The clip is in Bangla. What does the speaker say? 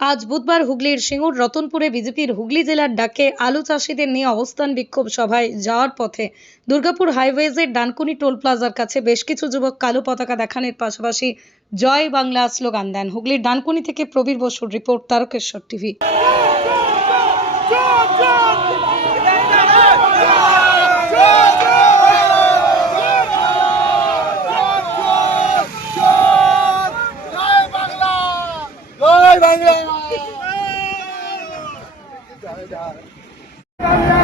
আজ বুধবার হুগলির সিঙ্গুর রতনপুরে বিজেপির হুগলি জেলার ডাকে আলু চাষিদের নিয়ে অবস্থান বিক্ষোভ সভায় যাওয়ার পথে দুর্গাপুর হাইওয়েজের ডানকুনি টোল প্লাজার কাছে বেশ কিছু যুবক কালো পতাকা দেখানোর পাশাপাশি জয় বাংলা স্লোগান দেন। হুগলির ডানকুনি থেকে প্রবীর বসুর রিপোর্ট, তারকেশ্বর টিভি। জয় বাংলা